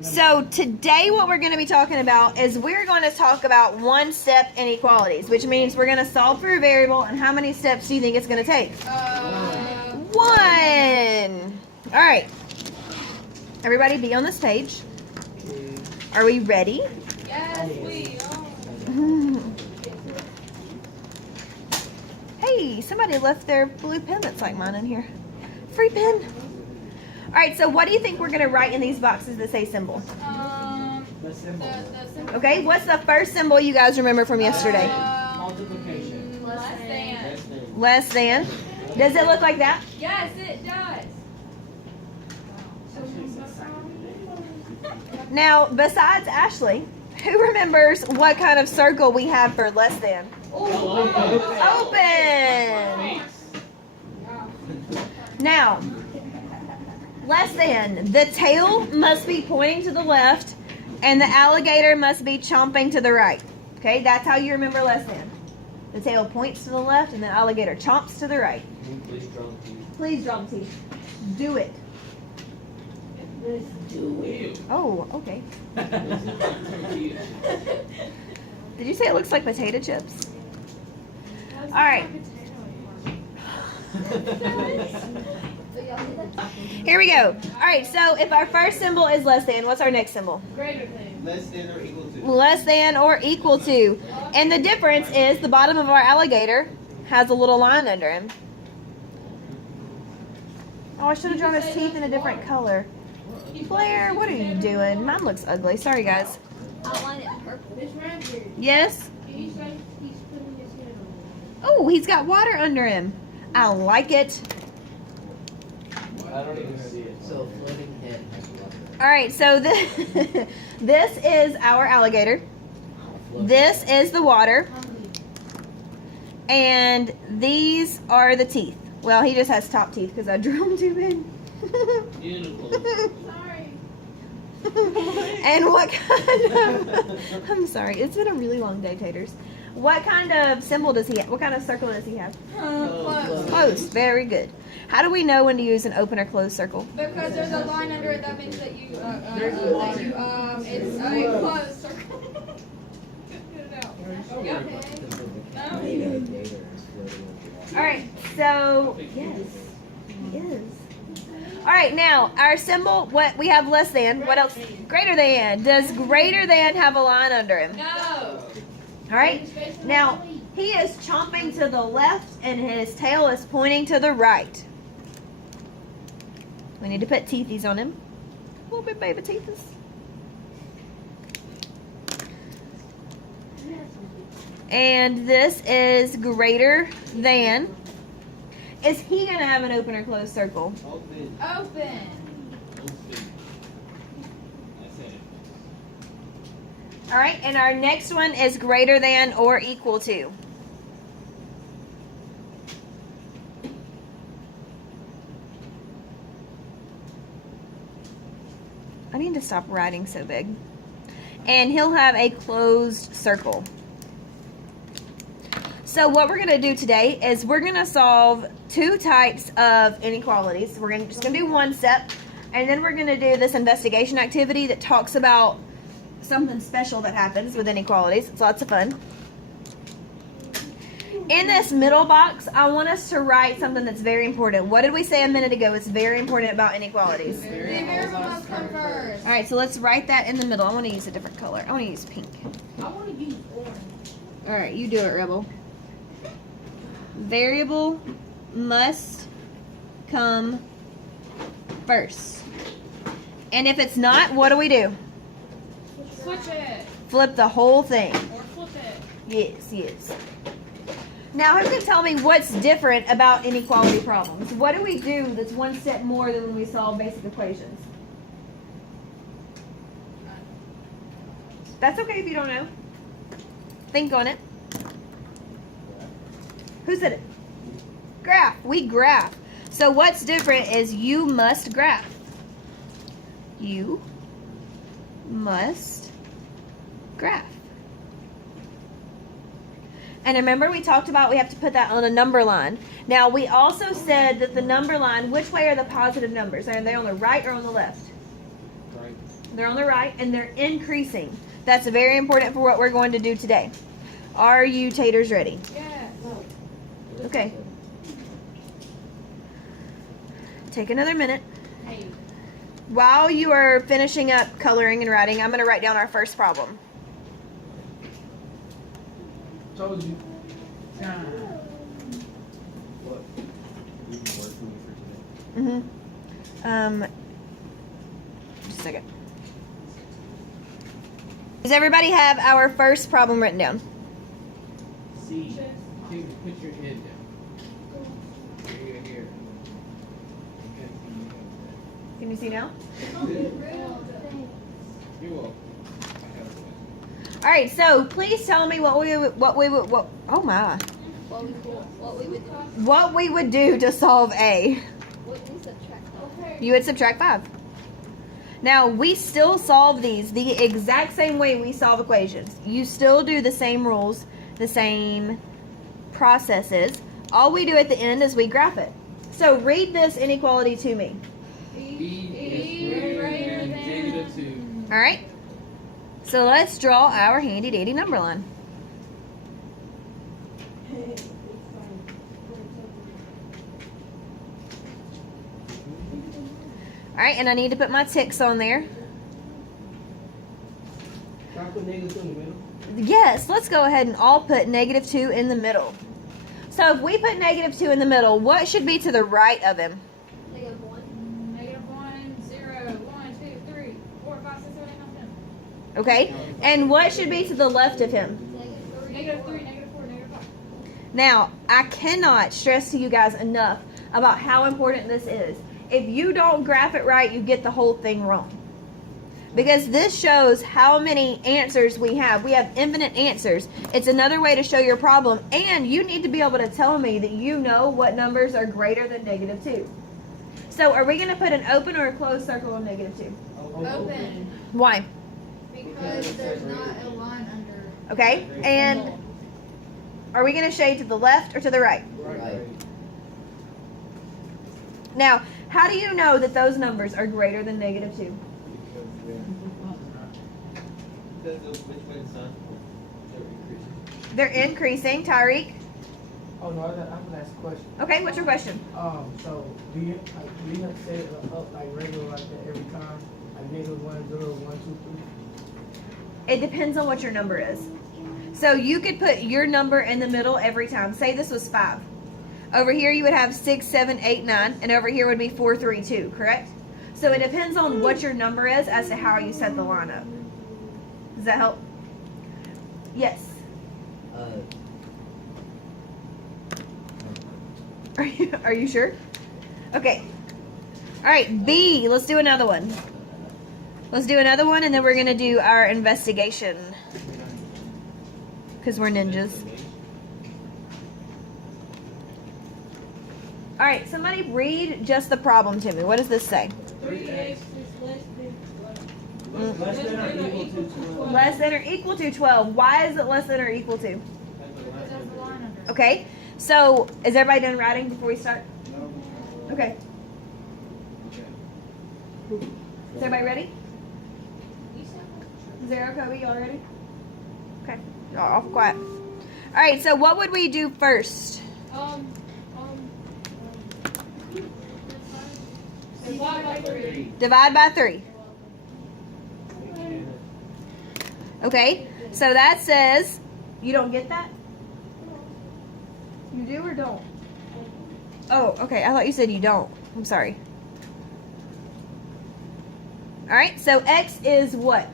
So today what we're going to be talking about is we're going to talk about one-step inequalities, which means we're going to solve for a variable, and how many steps do you think it's going to take? One. All right. Everybody be on this page. Are we ready? Yes, we are. Hey, somebody left their blue pen that's like mine in here. Free pen. All right, so what do you think we're going to write in these boxes that say symbol? The symbol. Okay, what's the first symbol you guys remember from yesterday? Multiplication. Less than. Less than. Does it look like that? Yes, it does. Now, besides Ashley, who remembers what kind of circle we have for less than? Open. Now, less than, the tail must be pointing to the left and the alligator must be chomping to the right. Okay, that's how you remember less than. The tail points to the left and the alligator chomps to the right. Please draw the teeth. Please draw the teeth. Do it. Oh, okay. Did you say it looks like potato chips? All right. Here we go. All right, so if our first symbol is less than, what's our next symbol? Greater than. Less than or equal to. Less than or equal to. And the difference is the bottom of our alligator has a little line under him. Oh, I should have drawn his teeth in a different color. Claire, what are you doing? Mine looks ugly. Sorry, guys. Outline it purple. This right here. Yes? He's putting his head on. Oh, he's got water under him. I like it. I don't even see it. So floating head has water. All right, so this is our alligator. This is the water. And these are the teeth. Well, he just has top teeth because I drew them too big. Beautiful. Sorry. And what kind of... I'm sorry. It's been a really long day, Taters. What kind of symbol does he have? What kind of circle does he have? Close. Close. Very good. How do we know when to use an open or closed circle? Because there's a line under it, that means that you, it's a closed circle. Get it out. Yep. No. All right. So, yes. He is. All right, now our symbol, what we have less than, what else? Greater than. Does greater than have a line under him? No. All right, now he is chomping to the left and his tail is pointing to the right. We need to put teethies on him. A little bit baby teethies. And this is greater than. Is he going to have an open or closed circle? Open. Open. That's it. All right, and our next one is greater than or equal to. I need to stop writing so big. And he'll have a closed circle. So what we're going to do today is we're going to solve two types of inequalities. We're just going to do one step, and then we're going to do this investigation activity that talks about something special that happens with inequalities. It's lots of fun. In this middle box, I want us to write something that's very important. What did we say a minute ago is very important about inequalities? The variable must come first. All right, so let's write that in the middle. I want to use a different color. I want to use pink. I want to use orange. All right, you do it, Rebel. Variable must come first. And if it's not, what do we do? Switch it. Flip the whole thing. Or flip it. Yes, yes. Now, who can tell me what's different about inequality problems? What do we do that's one step more than when we solve basic equations? That's okay if you don't know. Think on it. Who said it? Graph. We graph. So what's different is you must graph. You must graph. And remember we talked about we have to put that on a number line. Now we also said that the number line, which way are the positive numbers? Are they on the right or on the left? Right. They're on the right, and they're increasing. That's very important for what we're going to do today. Are you taters ready? Yes. Okay. Take another minute. Hey. While you are finishing up coloring and writing, I'm going to write down our first problem. Told you. What? You can work for me for today. Just a second. Does everybody have our first problem written down? See. Put your head down. Here. Can you see now? You're welcome. All right, so please tell me what we would oh my. What we would do to solve A. You would subtract 5. Now, we still solve these the exact same way we solve equations. You still do the same rules, the same processes. All we do at the end is we graph it. So read this inequality to me. E is greater than -2. All right? So let's draw our handy dandy number line. All right, and I need to put my ticks on there. Can I put -2 in the middle? Yes, let's go ahead and all put -2 in the middle. So if we put -2 in the middle, what should be to the right of him? -1, 0, 1, 2, 3, 4, 5, 6, 7, 8, 9, 10. Okay? And what should be to the left of him? -3, -4, -5. Now, I cannot stress to you guys enough about how important this is. If you don't graph it right, you get the whole thing wrong. Because this shows how many answers we have. We have infinite answers. It's another way to show your problem, and you need to be able to tell me that you know what numbers are greater than -2. So are we going to put an open or a closed circle on -2? Open. Why? Because there's not a line under. Okay, and are we going to shade to the left or to the right? Right. Now, how do you know that those numbers are greater than -2? Because of which way the sun? They're increasing. Tyreek? Oh no, I'm gonna ask a question. Okay, what's your question? So do you have to set it up like regular like that every time? Like -1, 0, 1, 2, 3? It depends on what your number is. So you could put your number in the middle every time. Say this was 5. Over here you would have 6, 7, 8, 9, and over here would be 4, 3, 2, correct? So it depends on what your number is as to how you set the line up. Does that help? Yes. Are you sure? Okay. All right, B. Let's do another one. Let's do another one, and then we're going to do our investigation. Because we're ninjas. All right, somebody read just the problem to me. What does this say? 3x is less than Less than or equal to 12. Less than or equal to 12. Why is it less than or equal to? Because there's a line under. Okay, so is everybody done writing before we start? Okay. Is everybody ready? Zero, Kobe, y'all ready? Okay, y'all off quiet. All right, so what would we do first? Divide by 3. Divide by 3. Okay, so that says, you don't get that? You do or don't? Oh, okay, I thought you said you don't. I'm sorry. All right, so X is what?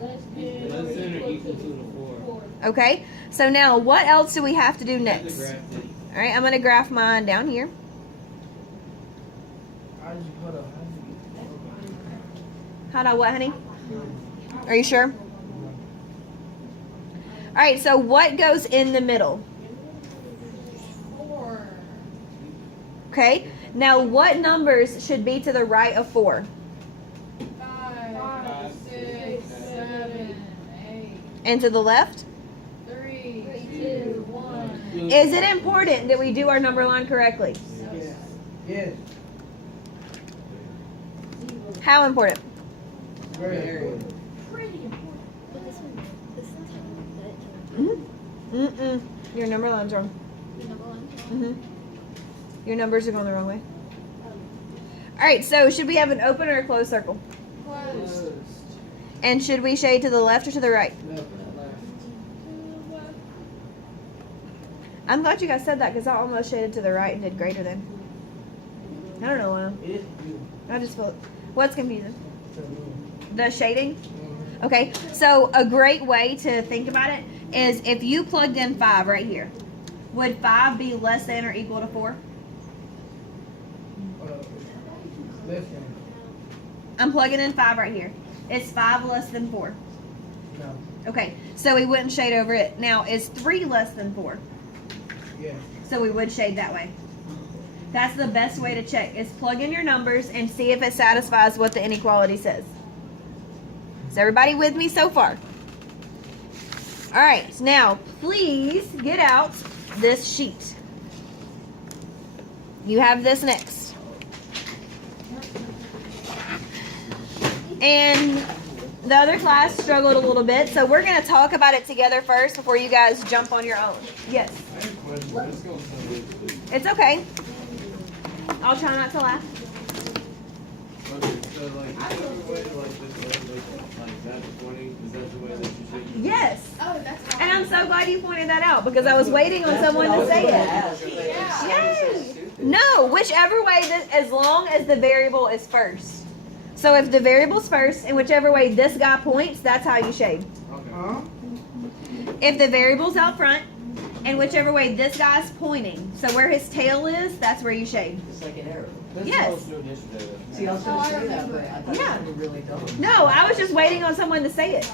Less Less than or equal to the 4. Okay, so now what else do we have to do next? All right, I'm going to graph mine down here. How did you put up? How do I what, honey? Are you sure? All right, so what goes in the middle? 4. Okay, now what numbers should be to the right of 4? 5, 6, 7, 8, And to the left? 3, 2, 1. Is it important that we do our number line correctly? Yes. How important? Very important. Pretty important. But this one, Mm-mm. Your number line's wrong. the number one. Mm-hmm. Your numbers are going the wrong way. All right, so should we have an open or a closed circle? Closed. And should we shade to the left or to the right? I'm glad you guys said that because I almost shaded to the right and did greater than. I don't know why. It is you. I just feel. What's confusing? To me. The shading? Okay, so a great way to think about it is if you plugged in 5 right here, would 5 be less than or equal to 4? Listen. I'm plugging in 5 right here. Is 5 less than 4? No. Okay, so we wouldn't shade over it. Now, is 3 less than 4? Yes. So we would shade that way. That's the best way to check, is plug in your numbers and see if it satisfies what the inequality says. Is everybody with me so far? All right, now please get out this sheet. You have this next. And the other class struggled a little bit, so we're going to talk about it together first before you guys jump on your own. Yes. I have a question. Let's go someday. It's okay. I'll try not to laugh. Okay, so like, is there a way to like this way, like that's 20? Is that the way that you should? Yes. Oh, that's how. And I'm so glad you pointed that out because I was waiting on someone to say it. Yay! No, whichever way, as long as the variable is first. So if the variable's first and whichever way this guy points, that's how you shade. Okay. Huh? If the variable's out front and whichever way this guy's pointing, so where his tail is, that's where you shade. It's like an arrow. That's Yes. what I was doing yesterday. though. See, I was gonna say that, but I thought Yeah. it was really dumb. No, I was just waiting on someone to say it.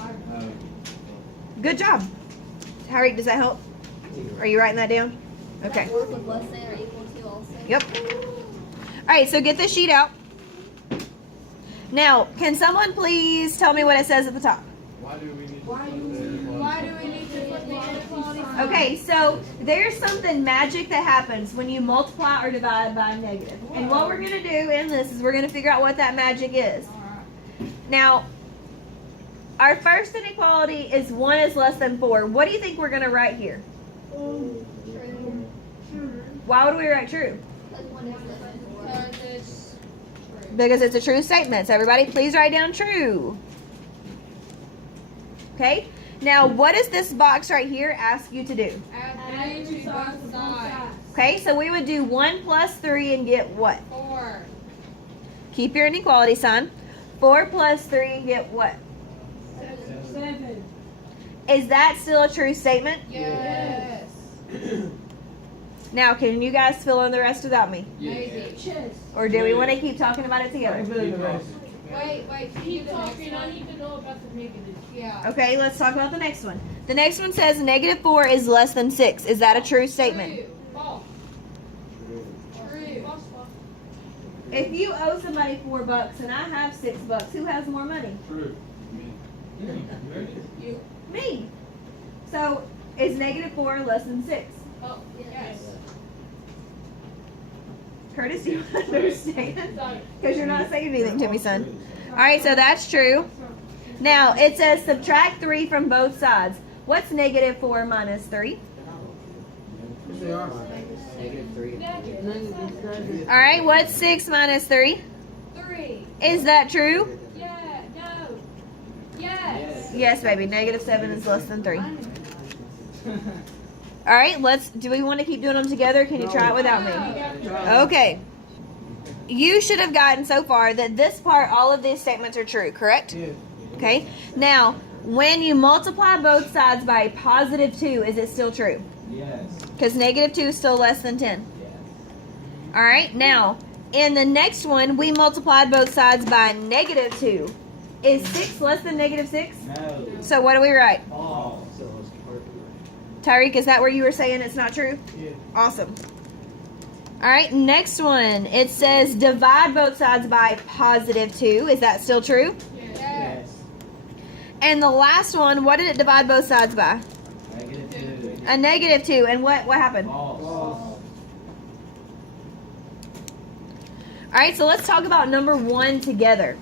Good job. Harry, does that help? Are you writing that down? Okay. Work with less than or equal to also. Yep. All right, so get this sheet out. Now, can someone please tell me what it says at the top? Why do we need to? Why do we need to put the inequality sign? Okay, so there's something magic that happens when you multiply or divide by a negative. And what we're going to do in this is we're going to figure out what that magic is. Now, our first inequality is 1 is less than 4. What do you think we're going to write here? True. Why would we write true? Because one is less than four. Because it's true. Because it's a true statement. So everybody please write down true. Okay? Now, what does this box right here ask you to do? Add 3 to both sides. Okay, so we would do 1 plus 3 and get what? 4. Keep your inequality sign. 4 plus 3 and get what? 7. Is that still a true statement? Yes. Now, can you guys fill in the rest without me? Maybe. Chess. Or do we want to keep talking about it I together? feel the rest. Wait, can you Keep do the next talking. I one? need to know about the negatives. Yeah. Okay, let's talk about the next one. The next one says negative 4 is less than 6. Is that a true statement? True. False. True. False. False. If you owe somebody $4 and I have $6, who has more money? True. You. Me. So, is negative 4 less than 6? Oh, Yes. Curtis, you understand? Sorry. Because you're not saying anything to me, son. Alright, so that's true. Now, it says subtract 3 from both sides. What's negative 4 minus 3? Yes, they are. Negative 3. Alright, what's 6 minus 3? 3. Is that true? Yeah. No. Yes. Yes, baby. Negative 7 is less than 3. Alright, do we want to keep doing them together? Can you try it without me? Okay. You should have gotten so far that this part, all of these statements are true, correct? Yes. Okay. Now, when you multiply both sides by a positive 2, is it still true? Yes. Because negative 2 is still less than 10. Alright, now, in the next one, we multiplied both sides by negative 2. Is 6 less than negative 6? No. So what do we write? False. So it's perfect. Tyreek, is that where you were saying it's not true? Yes. Awesome. Alright, next one. It says divide both sides by positive 2. Is that still true? Yes. And the last one, what did it divide both sides by? Negative 2. A negative 2. And what happened? False. Alright, so let's talk about number 1 together.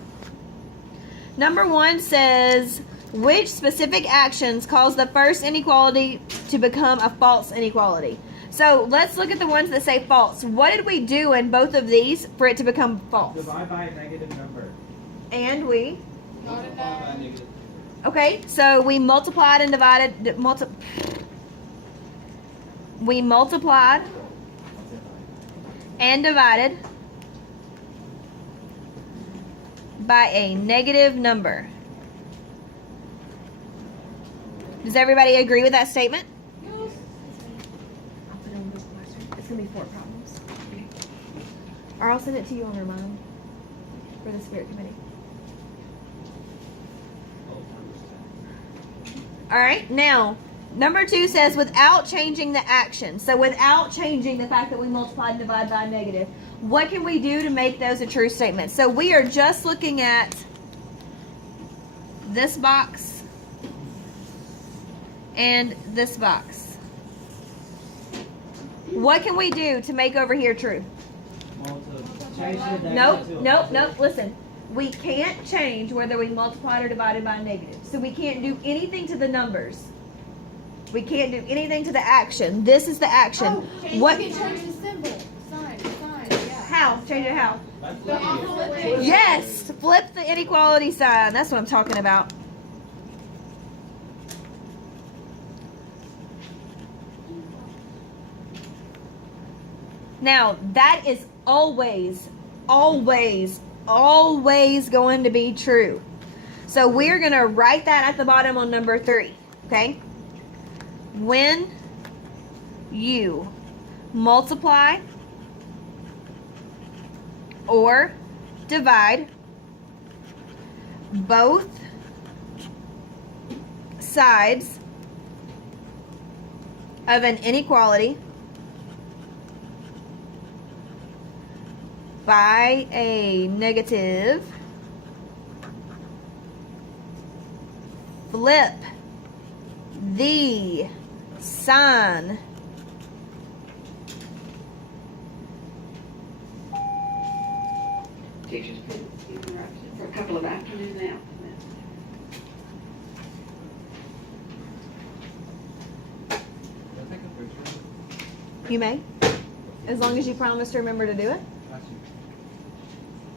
Number 1 says, which specific actions cause the first inequality to become a false inequality? So let's look at the ones that say false. What did we do in both of these for it to become false? Divide by a negative number. And we, Not enough. okay, so we multiplied and divided, we multiplied and divided by a negative number. Does everybody agree with that statement? Yes. I'll put it on this blaster. It's gonna be 4 problems. Or I'll send it to you on remind for the spirit committee. All right, now number 2 says without changing the action. So without changing the fact that we multiplied and divided by a negative, what can we do to make those a true statement? So we are just looking at this box and this box. What can we do to make over here true? Change the negative Nope, to a nope, positive. nope. Listen, we can't change whether we multiplied or divided by a negative. So we can't do anything to the numbers. We can't do anything to the action. This is the action. Oh, What? You can change the symbol. Sign, yeah. How? Change it how? The opposite. Yes! Flip the inequality sign. That's what I'm talking about. Now, that is always, always, always going to be true. So we're going to write that at the bottom on number 3. Okay? When you multiply or divide both sides of an inequality by a negative, flip the sign Teachers been interrupted for a couple of afternoon now. You may, as long as you promise to remember to do it.